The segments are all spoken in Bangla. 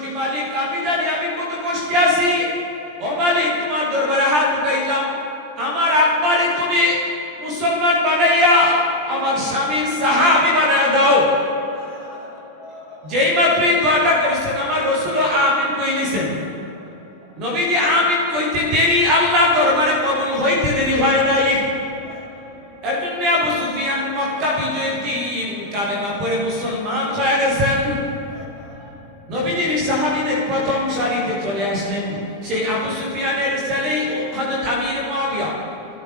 দুশ্মনী মালিক, আমি জানি আমি কত কষ্টে আছি। ও মালিক, তোমার দরবারে হাত উঠাইলাম, আমার আব্বারে তুমি মুসলমান বানাইয়া আমার স্বামীর সাহাবী বানায়া দাও। যেই মাত্র এই দোয়াটা করছেন, আমার রাসূল আমিন কই দিয়েছেন। নবীজি আমিন কইতে দেরি, আল্লাহ দরবারে কবুল হইতে দেরি হয় নাই। এজন্য আবু সুফিয়ান মক্কা বিজয়ের দিন কালেমা পড়ে মুসলমান হয়ে গেছেন। নবীজির সাহাবীদের প্রথম সারিতে চলে আসলেন সেই আবু সুফিয়ানের ছেলে হযরত আমির মুয়াবিয়া।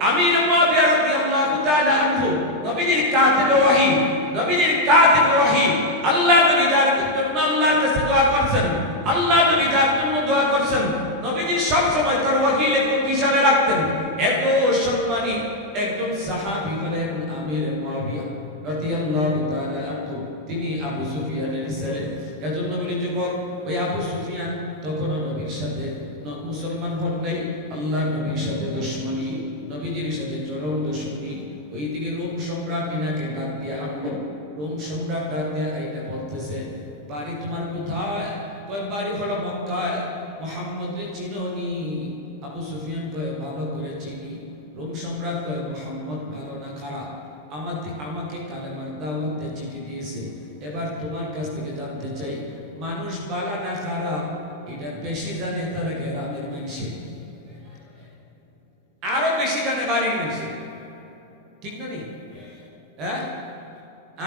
আমির মুয়াবিয়া রাদিয়াল্লাহু তাআলা আনহু নবীজির কাতিব ওহী, নবীজির কাতিব ওহী। আল্লাহ নবী যার জন্য আল্লাহর কাছে দোয়া করছেন, আল্লাহ নবী যার জন্য দোয়া করছেন, নবীজি সব সময় তার ওয়াকিলে কোন হিসাবে রাখতেন। এত সম্মানী একজন সাহাবী হলেন আমির মুয়াবিয়া রাদিয়াল্লাহু তাআলা আনহু। তিনি আবু সুফিয়ানের ছেলে। এজন্য বলি যুবক, ওই আবু সুফিয়ান তখনও নবীর সাথে মুসলমান হন নাই। আল্লাহর নবীর সাথে দুশমনী, নবীজির সাথে চরম দুশমনী। ওইদিকে রোম সম্রাট ইনাকে ডাক দিয়ে আনলো। রোম সম্রাট ডাক দিয়ে আইটা বলতেছে, বাড়ি তোমার কোথায়? কয় বাড়ি হলো মক্কায়। মুহাম্মদকে চিনোনি? আবু সুফিয়ান কয় ভালো করে চিনি। রোম সম্রাট কয় মুহাম্মদ ভালো না খারাপ? আমাকে কালেমার দাওয়াতে চিঠি দিয়েছে। এবার তোমার কাছ থেকে জানতে চাই, মানুষ বালা না খারাপ এটা বেশি জানে তারা গ্রামের মানুষে, আরো বেশি জানে বাড়ির মানুষে, ঠিক না? হ্যাঁ,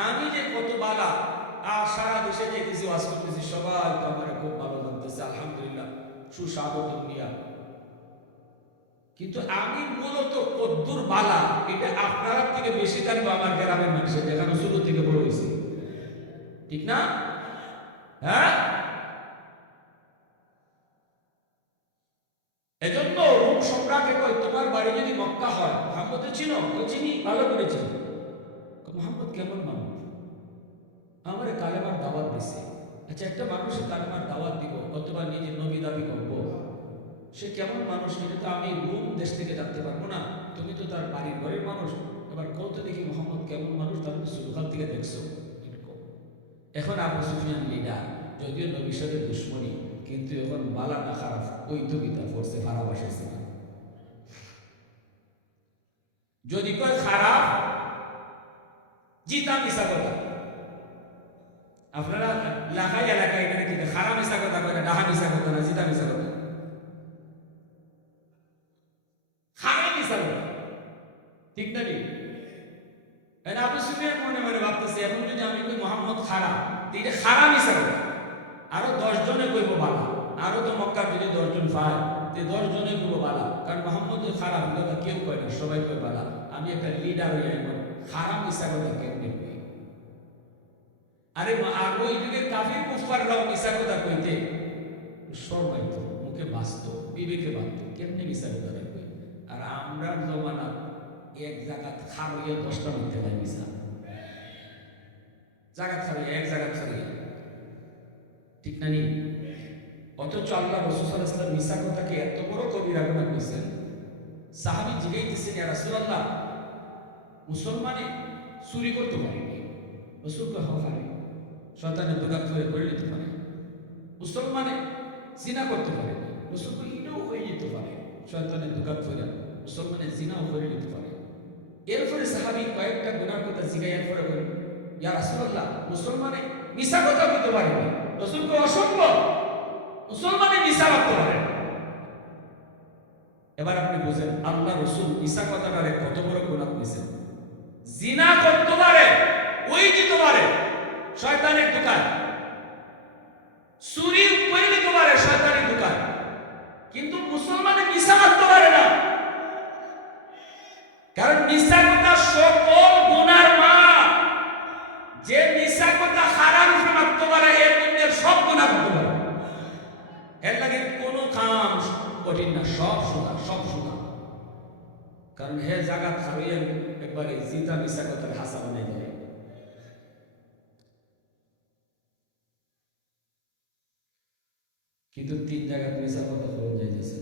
আমি যে কত বালা আর সারা দেশে যে কিছু ওয়াজ করতেছি, সবাই তো আমার খুব ভালো লাগতেছে, আলহামদুলিল্লাহ, সুস্বাগতম নিয়া। কিন্তু আমি মূলত কদ্দুর বালা এটা আপনার থেকে বেশি জানবো আমার গ্রামের মানুষের, যেখানে ছোট থেকে বড় হয়েছে, ঠিক না? হ্যাঁ, এজন্য রোম সম্রাটে কয় তোমার বাড়ি যদি মক্কা হয়, মুহাম্মদকে চিনো? চিনি, ভালো করে চিনি। মুহাম্মদ কেমন মানুষ? আমার কালেমার দাওয়াত দিছে। আচ্ছা, একটা মানুষের কালেমার দাওয়াত দিব অথবা নিজের নবী দাবি করবো, সে কেমন মানুষ এটা তো আমি রোম দেশ থেকে জানতে পারবো না। তুমি তো তার বাড়ির ঘরের মানুষ, এবার কত দেখি মোহাম্মদ কেমন মানুষ, তার শুরুকাল থেকে দেখছো। এখন আবু সুফিয়ান লিডার, যদিও নবীর সাথে দুশমনী, কিন্তু এখন বালা না খারাপ ওই তো গীতা ফোর্সে ভালোবাসেছে না। যদি কয় খারাপ, জিতা মিশা কথা। আপনারা লাখাই এলাকায় এখানে কিন্তু খারাপ মিশা কথা কয় না, ডাহা মিশা কথা না, জিতা মিশা কথা, খারাপ মিশা কথা, ঠিক না? আবু সুফিয়ান মনে মনে ভাবতেছে, এখন যদি আমি কই মুহাম্মদ খারাপ, এটা খারাপ মিশা কথা। আরো 10 জনে কইব বালা, আরো তো মক্কার যদি 10 জন পায়, তে 10 জনে কইব বালা, কারণ মুহাম্মদ খারাপ কথা কেউ কয় না, সবাই কয় বালা। আমি একটা লিডার হই, এখন খারাপ মিশা কথা কেমনে কই? আরে আর ওই যুগের কাফির কুফাররাও মিশা কথা কইতে শরমাইত, মুখে বাঁচত, বিবেকে বাঁধত, কেমনে মিশা কথা কই? আর আমরা জমানা এক জায়গাত খারইয়ে 10টা মিথ্যে ভাই মিশা, জায়গা খারইয়ে এক জায়গা খারইয়ে, ঠিক না? নি অথচ আল্লাহ রাসূল সাল্লাল্লাহু আলাইহি ওয়াসাল্লাম মিশা কথাকে এত বড় কবিরা গুনাহ কইছেন। সাহাবী জিজ্ঞাসা, ইয়া রাসূলুল্লাহ, মুসলমানে চুরি করতে পারে? রাসূল কয় হ্যাঁ পারে, শয়তানের দোকান করে নিতে পারে। মুসলমানে জিনা করতে পারে? রাসূল কয় এটাও হয়ে যেতে পারে, শয়তানের দোকান করে মুসলমানে জিনাও করে নিতে পারে। এরপরে সাহাবী কয়েকটা গুনার কথা জিজ্ঞাসা করে বলেন, ইয়া রাসূলুল্লাহ, মুসলমানে মিশা কথা বলতে পারে? রাসূল কয় অসম্ভব, মুসলমানে মিশা বলতে পারে। এবার আপনি বুঝেন আল্লাহ রাসূল মিশা কথাটারে কত বড় গুনাহ করেছেন। জিনা করতে পারে, ওই দিতে পারে, শয়তানের দোকান, চুরি করে নিতে পারে, শয়তানের দোকান, কিন্তু মুসলমানে মিশা করতে পারে না। কারণ মিশা কথা সকল গুনার মা। যে মিশা কথা হারাম শনাক্ত করে এর দুনিয়ার সব গুনাহ করতে পারে। এর লাগে কোনো কাম কঠিন না, সব শোনা, সব শোনা। কারণ হে জায়গা খাইয়ে একবারে জিতা মিশা কথার হাসা বানাই দেয়। কিন্তু 3 জায়গা মিশা কথা বলে যাইতেছে,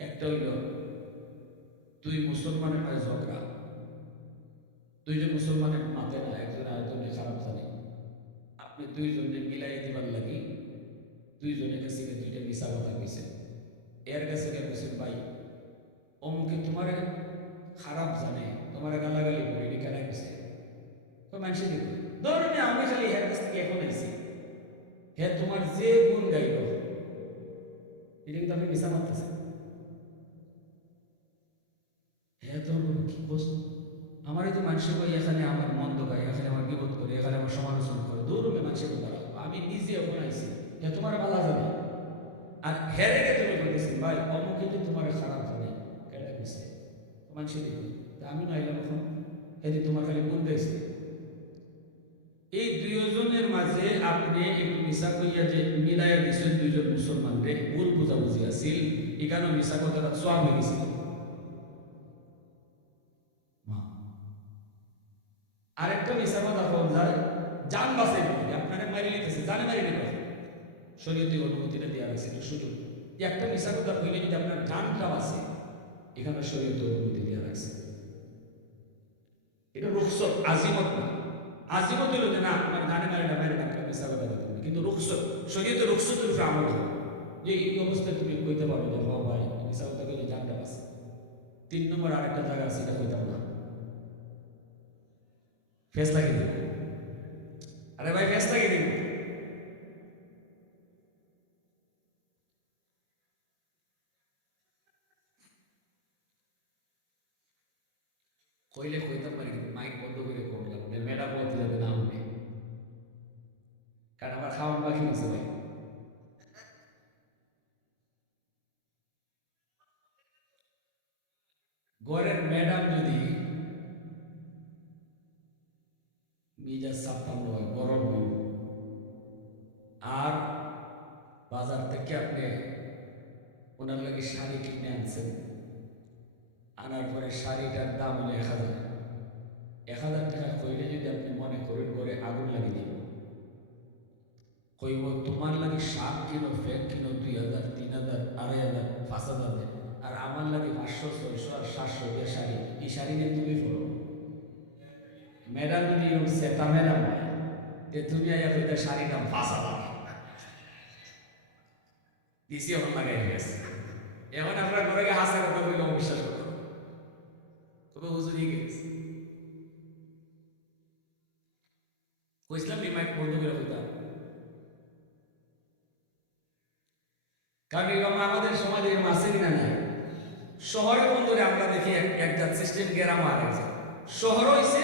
একটা হইল তুই মুসলমানের মাঝে ঝগড়া, দুইজন মুসলমানের মাতে না, একজন আরেকজনের খারাপ জানে। আপনি দুইজনে মিলাই দিবার লাগি দুইজনের কাছে দুইটা মিশা কথা কইছে। এর কাছে কইছেন ভাই অমুকে তোমার খারাপ জানে, তোমার গালাগালি করে লিখা রাখছে তো মানুষের দেখবে ধরুন আমি খালি এর কাছ থেকে এখন আইছি, হ্যাঁ তোমার যে গুণ গাইল এটা কিন্তু আপনি মিশা মারতেছেন। হ্যাঁ তো কি বস্তু আমার তো মানুষের ভাই এখানে আমার মন্দ গায়, এখানে আমার বিপদ করে, এখানে আমার সমালোচনা করে, দৌড়বে মানুষের দ্বারা আমি নিজে এখন আইছি, হ্যাঁ তোমার ভালো জানে। আর হেরে গে তুমি বলতেছি ভাই অমুকে তো তোমার খারাপ জানে কেটে গেছে মানুষের দেখবে আমি নাইলাম এখন এটি তোমার খালি গুণ দিয়েছে। এই দুইজনের মাঝে আপনি একটু মিশা কইয়া যে মিলাইয়া দিচ্ছেন দুইজন মুসলমানরে ভুল বুঝাবুঝি আছিল, এখানে মিশা কথাটা সব হয়ে গেছিল। আরেকটা মিশা কথা কোন যায় জান বাঁচাই বলি আপনারা মারি নিতেছে জানে মারি নেবে শরীয়তে অনুমতিটা দেওয়া হয়েছে একটু সুযোগ। একটা মিশা কথা কইলে যদি আপনার জানটা আছে এখানে শরীয়তে অনুমতি দেওয়া হয়েছে। এটা রুখসত আজিমত না, আজিমত হলো যে না আপনার জানে মারি না মারি না মিশা কথা দিতে হবে, কিন্তু রুখসত শরীয়তে রুখসতের উপরে আমল হয় যে এই অবস্থায় তুমি কইতে পারো যে হ ভাই মিশা কথা কইলে জানটা আছে। 3 নম্বর আরেকটা জায়গা আছে এটা কইতাম না, ফেস লাগিয়ে দিব। আরে ভাই ফেস লাগিয়ে দিব। কইলে কইতাম পারি মাইক বন্ধ করে করলাম ম্যাডাম বলতে যাবে না আপনি, কারণ আমার খাওয়ান বাকি আছে ভাই। ঘরের ম্যাডাম যদি মিজাজ সাপ্তান্ন হয় গরম হয় আর বাজার থেকে আপনি ওনার লাগে শাড়ি কিনে আনছেন, আনার পরে শাড়িটার দাম হলো 1000, 1000 টাকা কইলে যদি আপনি মনে করেন ঘরে আগুন লাগিয়ে দিব, কইব তোমার লাগে শাক কিলো ফ্যাক কিলো 2000 3000 2500 5000 দেন, আর আমার লাগে 500 600 আর 700 দিয়ে শাড়ি, এই শাড়ি নিয়ে তুমি পড়ো। ম্যাডাম যদি সেটা ম্যাডাম যে তুমি আয়া কইতা শাড়ির দাম 5000 দিছি এখন লাগাই গেছে। এখন আপনার ঘরে গিয়ে হাসা কথা বললে অবিশ্বাস করো তবে হুজুর গেছে কইসলাম মাইক বন্ধ করে কইতাম, কারণ এরকম আমাদের সমাজে মাসেরই না নাই। শহরে বন্ধুরে আমরা দেখি একটা সিস্টেম গ্রাম আর আছে, শহর হইছে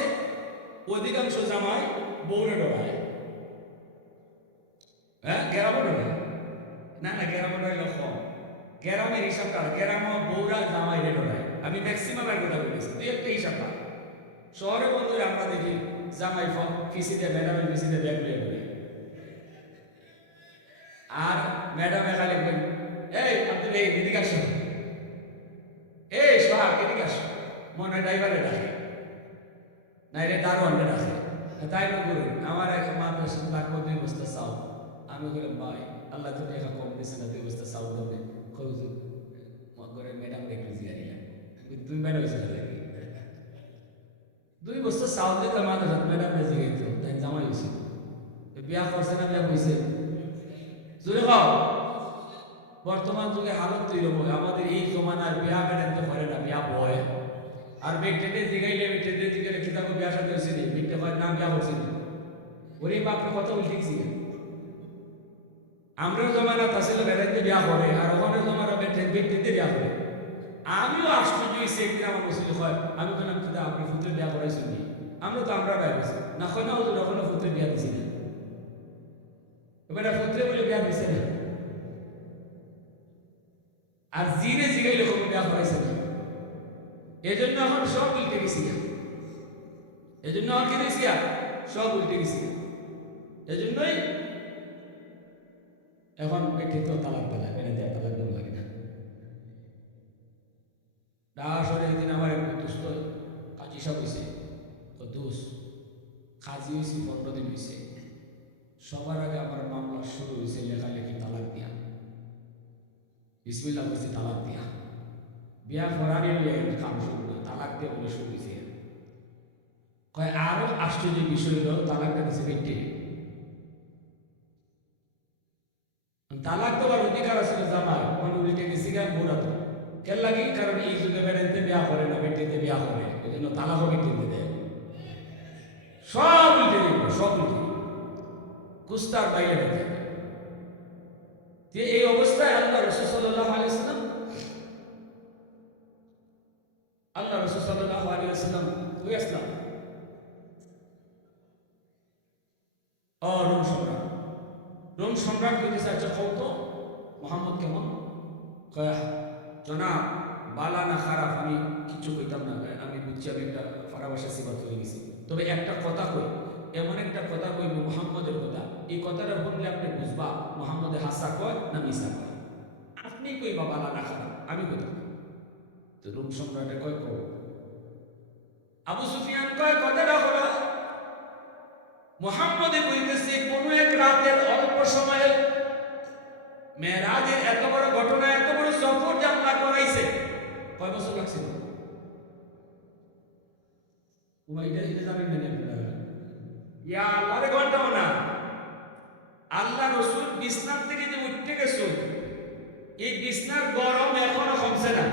অধিকাংশ জামাই বউরে ডরায়, হ্যাঁ গ্রামও ডরায় না, না গ্রামও ডরাইল কম, গ্রামের হিসাবটা গ্রাম বউরা জামাইরে ডরায়। আমি ম্যাক্সিমাম এর কথা বলেছি, দুই একটা হিসাবটা। শহরে বন্ধুরে আমরা দেখি জামাই ফিসিতে ম্যাডামের ফিসিতে ব্যাগ লিয়ে ঘুরে, আর ম্যাডাম এখানে এই আপনি এই এদিকে আসুন, এই সোহাগ এদিকে আসুন, মনে হয় ড্রাইভারে ডাকে নাইলে দারোয়ানটা ডাকে, তাই না করুন আমার এক মানুষ লাগবো 2 বস্তা চাও, আমি বললাম ভাই আল্লাহ তো দেখা কম দিয়েছে না 2 বস্তা চাও দেবে, খুঁজুর করে ম্যাডাম দেখে জিয়ারিলাম তুমি ম্যাডাম হিসেবে দেখি 2 বস্তা চাও দিতে মানুষ ম্যাডাম বেঁচে গেত তাই জামাই হয়েছে বিয়া করছে না বিয়া হয়েছে জোরে খাও। বর্তমান যুগে হালত তৈরি হবে আমাদের এই জমানার বিয়া বেড়াতে পারে না, বিয়া বয় আর বেটেতে জিগাইলে বেটেতে জিগাইলে কিতাব বিয়া সাথে হয়েছে নি বেটে হয় না বিয়া হচ্ছে না ওরে বাপরে কথা উল্টে গেছি। আমরাও জমানা তাছিল বেড়াইতে বিয়া করে আর ওখানে জমানা বেটেতে বিয়া করে। আমিও আশ্চর্য হয়েছি একদিন আমার মুসলিম হয় আমি বললাম কিতা আপনি ফুতের বিয়া করাইছেন নি, আমরা তো আমরা বিয়া করছি না হয় না ওদের ওখানে ফুতের বিয়া দিছি না, এবার ফুতরে বলে বিয়া দিছে না, আর জিরে জিগাইলে কোনো বিয়া করাইছে না। এজন্য এখন সব উল্টে গেছি, এজন্য আর কি দিয়েছি সব উল্টে গেছি। এজন্যই এখন পেটে তো তালাক পেলায় মেনে দেওয়া তালাক দেওয়া লাগে না। আসলে একদিন আমার একটা দুস্থ কাজী সাহেব হয়েছে, তো দুস কাজী হয়েছে 15 দিন হয়েছে, সবার আগে আমার মামলা শুরু হয়েছে লেখালেখি তালাক দিয়া, বিসমিল্লাহ হয়েছে তালাক দিয়া, বিয়া ফরানি কাম শুরু না তালাক দিয়ে বলে শুরু হয়েছে। কয় আরো আশ্চর্য বিষয় হলো তালাকটা দিছে ব্যক্তি। তালাক দেওয়ার অধিকার আছে জামাই, মানে উল্টে গেছি গা বুড়া তো কেন লাগে, কারণ এই যুগে বেড়াইতে বিয়া করে না, বেটিতে বিয়া করে, ওই জন্য তালাকও ব্যক্তিতে দেয়। সব উল্টে দেব, সব উল্টে কুস্তার বাইরে থাকে। এই অবস্থায় আল্লাহ রাসূল সাল্লাল্লাহু আলাইহি ওয়াসাল্লাম কই আসলাম? রোম সম্রাট কইতেছে, আচ্ছা কও তো মুহাম্মদ কেমন? কয় জনাব বালা না খারাপ আমি কিছু কইতাম না, আমি বুঝছি আমি একটা ফারাবাসা সিবাত হয়ে গেছি, তবে একটা কথা কই, এমন একটা কথা কইব মুহাম্মদের কথা, এই কথাটা বললে আপনি বুঝবা মুহাম্মদে হাসা কয় না মিছা কয়। আপনি কইবা বালা না খারাপ, আমি কইতাম। তো রোম সম্রাটে কয় কও। আবু সুফিয়ান কয় কথাটা হলো মুহাম্মদে কইতেছে কোন এক রাতের অল্প সময়ে মেরাজের এত বড় ঘটনা, এত বড় সফর যে আল্লাহ করাইছে, কয় বছর লাগছিল? এটা জানেন না আপনারা? ইয়া আল্লাহর ঘন্টাও না, আল্লাহ রাসূল বিছনা থেকে যে উঠতে গেছে, এই বিছনার গরম এখনো কমছে না।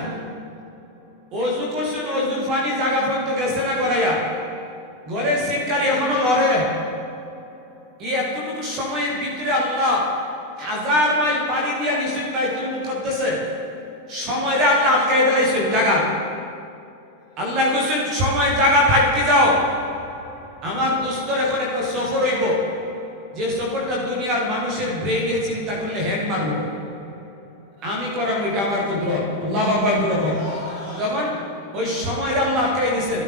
ওযু করছেন, ওযুর পানি জায়গা পর্যন্ত গেছে না করাইয়া, ঘরের শীতকাল এখনো লড়ে। এই এতটুকু সময়ের ভিতরে আল্লাহ হাজার মাইল পানি দিয়া নিছেন বাইতুল মুকাদ্দাসে, সময়টা আল্লাহ আটকাই দিয়েছেন জায়গা। আল্লাহ কইছেন সময় জায়গা থাকতে যাও, আমার দোস্তর এখন একটা সফর হইব, যে সফরটা দুনিয়ার মানুষের ব্রেইনে চিন্তা করলে হ্যাক মারব, আমি করাম, এটা আমার কুদরত। আল্লাহু আকবার বলুন। যখন ওই সময়টা আল্লাহ আটকাই দিয়েছেন,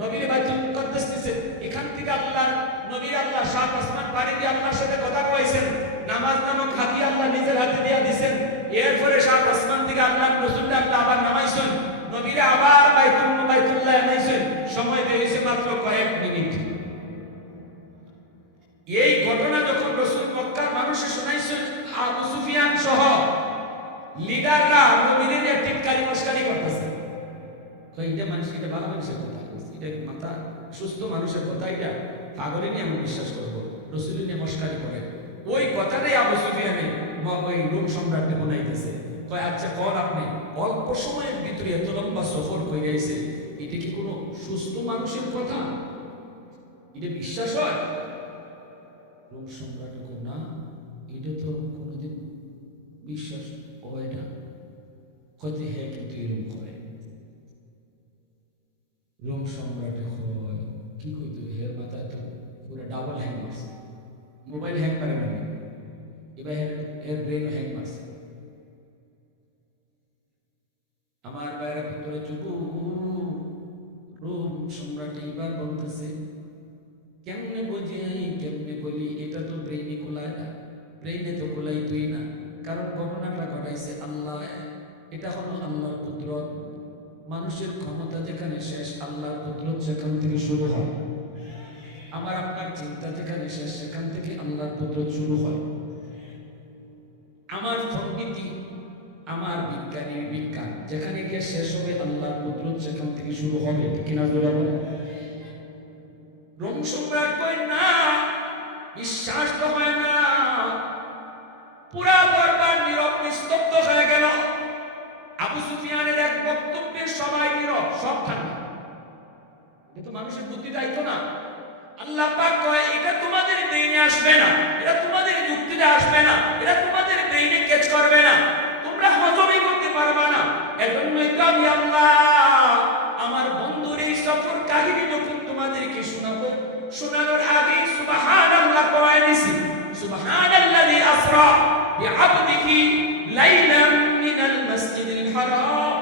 নবীর বাইতুল মুকাদ্দাস দিয়েছেন, এখান থেকে আল্লাহ নবী আল্লাহ সাত আসমান পাড়ি দিয়ে আল্লাহর সাথে কথা কইছেন, নামাজ নামক হাতি আল্লাহ নিজের হাতে দিয়ে দিয়েছেন, এরপরে সাত আসমান থেকে আল্লাহ রাসূলকে আল্লাহ আবার নামাইছেন, নবীরে আবার বাইতুল্লাহ আনাইছেন, সময় দিয়েছে মাত্র কয়েক মিনিট। এই ঘটনা যখন রাসূল মক্কার মানুষে শোনাইছেন, আবু সুফিয়ান সহ লিডাররা নবীরে নিয়ে টিটকারি মস্কারি করতেছে। কইটা মানুষ, এটা ভালো মানুষের কথা, এটা মাথা সুস্থ মানুষের কথা, এটা পাগলে নিয়ে আমি বিশ্বাস করবো, রাসূল নিয়ে মস্কারি করে। ওই কথাটাই আবু সুফিয়ানে ওই রোম সম্রাটকে বনাইতেছে। কয় আচ্ছা কর, আপনি অল্প সময়ের ভিতরে এত লম্বা সফর করে গেছে, এটা কি কোনো সুস্থ মানুষের কথা? এটা বিশ্বাস হয়? রোম সম্রাট না, এটা তো কোনোদিন বিশ্বাস হয় না। কত হ্যাঁ কিন্তু এরকম করে। রোম সম্রাটে হয় কি কইতো, হের মাথায় তো পুরো ডাবল হ্যাং মারছে, মোবাইল হ্যাং করে না, এবার এর ব্রেন হ্যাং মারছে। আমার বাইরে ভিতরে যুব রোম সম্রাট এইবার বলতেছে, কেমনে বুঝি কেমনে বলি, এটা তো ব্রেইনে কোলায় না, ব্রেইনে তো কোলাই তুই না, কারণ ঘটনাটা ঘটাইছে আল্লাহ। এটা হলো আল্লাহর কুদরত। মানুষের ক্ষমতা যেখানে শেষ, আল্লাহর কুদরত সেখান থেকে শুরু হয়। আমার আপনার চিন্তা যেখানে শেষ, সেখান থেকে আল্লাহর কুদরত শুরু হয়। আমার সংগীতি, আমার বিজ্ঞানীর বিজ্ঞান যেখানে গিয়ে শেষ হবে, আল্লাহর কুদরত সেখান থেকে শুরু হবে। কিনা জোড়া বলে? রোম সম্রাট কয় না, বিশ্বাস তো হয় না। পুরা দরবার নীরব নিস্তব্ধ হয়ে গেল। আবু সুফিয়ানের এক বক্তব্যের সবাই নীরব, সব ঠান্ডা। এটা তো মানুষের বুদ্ধি দায়িত্ব না। আল্লাহ পাক কয় এটা তোমাদের ব্রেইনে আসবে না, এটা তোমাদের যুক্তিতে আসবে না, এটা তোমাদের ব্রেইনে ক্যাচ করবে না, তোমরা হজমই করতে পারবে না। এজন্যই তো আমি আল্লাহ আমার বন্ধুর এই সফর কাহিনী যখন তোমাদেরকে শোনাবো, শোনানোর আগে সুবহানাল্লাহ কয় দিছি। সুবহানাল্লাযী আসরা বিআবদিহি লাইলাম মিনাল মাসজিদিল হারাম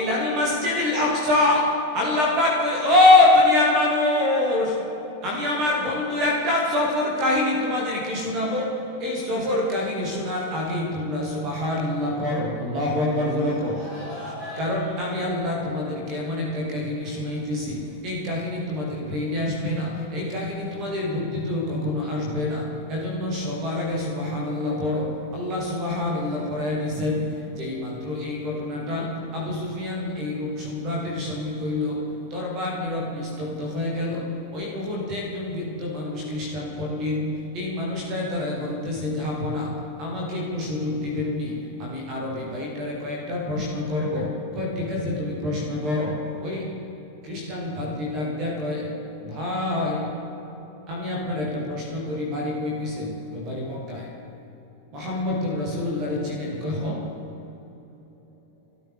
ইলাল মাসজিদিল আকসা। আল্লাহ পাক ও দুনিয়ার মানুষ, আমি আমার বন্ধু একটা সফর কাহিনী তোমাদেরকে শোনাবো। এই সফর কাহিনী শোনার আগে তোমরা সুবহানাল্লাহ পড়ো, আল্লাহু আকবার বলো। কারণ আমি আল্লাহ তোমাদেরকে এমন একটা কাহিনী শুনাইতেছি, এই কাহিনী তোমাদের ব্রেইনে আসবে না, এই কাহিনী তোমাদের বুদ্ধিতে কখনো আসবে না। এজন্য সবার আগে সুবহানাল্লাহ পড়ো। আল্লাহ সুবহানাল্লাহ পড়ায় দিয়েছেন। যেই মাত্র এই ঘটনাটা আবু সুফিয়ান এই রোম সম্রাটের সামনে কইল, দরবার নীরব নিস্তব্ধ হয়ে গেল। ওই মুহূর্তে একজন বৃদ্ধ মানুষ খ্রিস্টান পণ্ডিত, এই মানুষটাই তারা বলতেছে যাবো না, আমাকে একটু সুযোগ দিবেননি, আমি আরবি ভাইটারে কয়েকটা প্রশ্ন করব। কয় ঠিক আছে তুমি প্রশ্ন করো। ওই খ্রিস্টান পাদ্রী ডাক দেয়া কয় ভাই আমি আপনার একটা প্রশ্ন করি, বাড়ি কই কইছে? বাড়ি মক্কায়। মুহাম্মদুর রাসূলুল্লাহর চিনেন? কয় হ্যাঁ।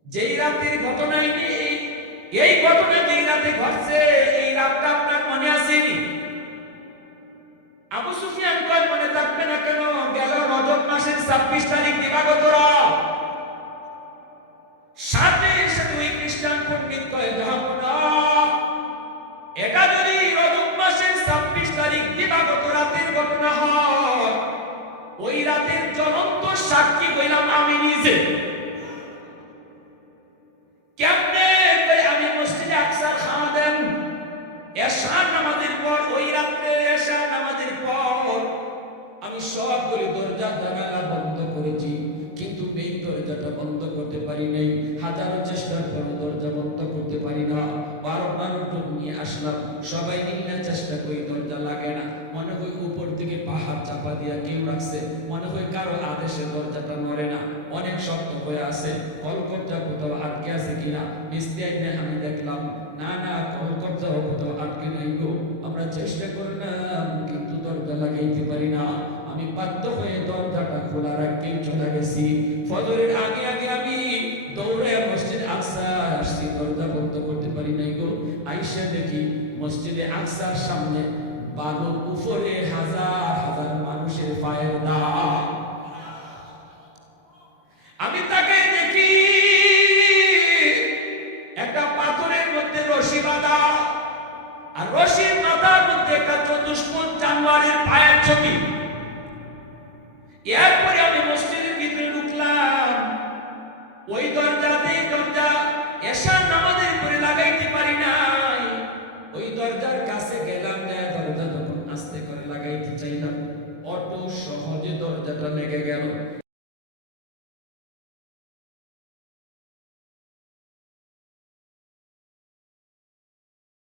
যেই রাতের ঘটনাই নেই, এই ঘটনা যেই রাতে ঘটছে এই রাতটা আপনার মনে আসেনি? আবু সুফিয়ান কয় মনে থাকবে না কেন? গেল রজব মাসের 26 তারিখ দিবাগত রাত। সাথে সাথে ওই খ্রিস্টান পণ্ডিত কয় যাব না, এটা যদি রজব মাসের 26 তারিখ দিবাগত রাতের ঘটনা হয়, ওই রাতের জ্বলন্ত সাক্ষী হইলাম আমি নিজে। কেমনে? আমি মসজিদে আকসার খাদেম, এশা নামাজের পর, ওই রাতে এশা নামাজের পর আমি সবগুলি দরজা জানালা বন্ধ করেছি, কিন্তু মেইন দরজাটা বন্ধ করতে পারি নাই। হাজারো চেষ্টার পর দরজা বন্ধ করতে পারি না। বারবার নিয়ে আসলাম, সবাই মিলে চেষ্টা করি, দরজা লাগে না। মনে হয় উপর থেকে পাহাড় চাপা দিয়া কেউ রাখছে, মনে হয় কারো আদেশে দরজাটা নড়ে না, অনেক শক্ত হয়ে আছে। কলকবজা কোথাও আটকে আছে কিনা মিস্ত্রি আইনে আমি দেখলাম, না না কলকবজা কোথাও আটকে নাই গো। আমরা চেষ্টা করলাম কিন্তু দরজা লাগাইতে পারি না। আমি বাধ্য হয়ে দরজাটা খোলা রাখতেই চলে গেছি। ফজরের আগে আগে আমি দৌড়ে মসজিদ আকসা আসছি, দরজা বন্ধ করতে পারি নাই গো। আইসা দেখি মসজিদে আকসার সামনে বালুর উপরে হাজার হাজার মানুষের পায়ের দাগ। আমি তাকে দেখি একটা পাথরের মধ্যে রশি বাঁধা, আর রশির মাথার মধ্যে একটা চতুষ্পদ জানোয়ারের পায়ের ছবি। এরপরে আমি মসজিদের ভিতরে ঢুকলাম। ওই দরজা এশা নামাজের পরে লাগাইতে পারি নাই। ওই দরজার কাছে গেলাম, দরজা যখন আস্তে করে লাগাইতে চাইলাম, অত সহজে দরজাটা লেগে গেল।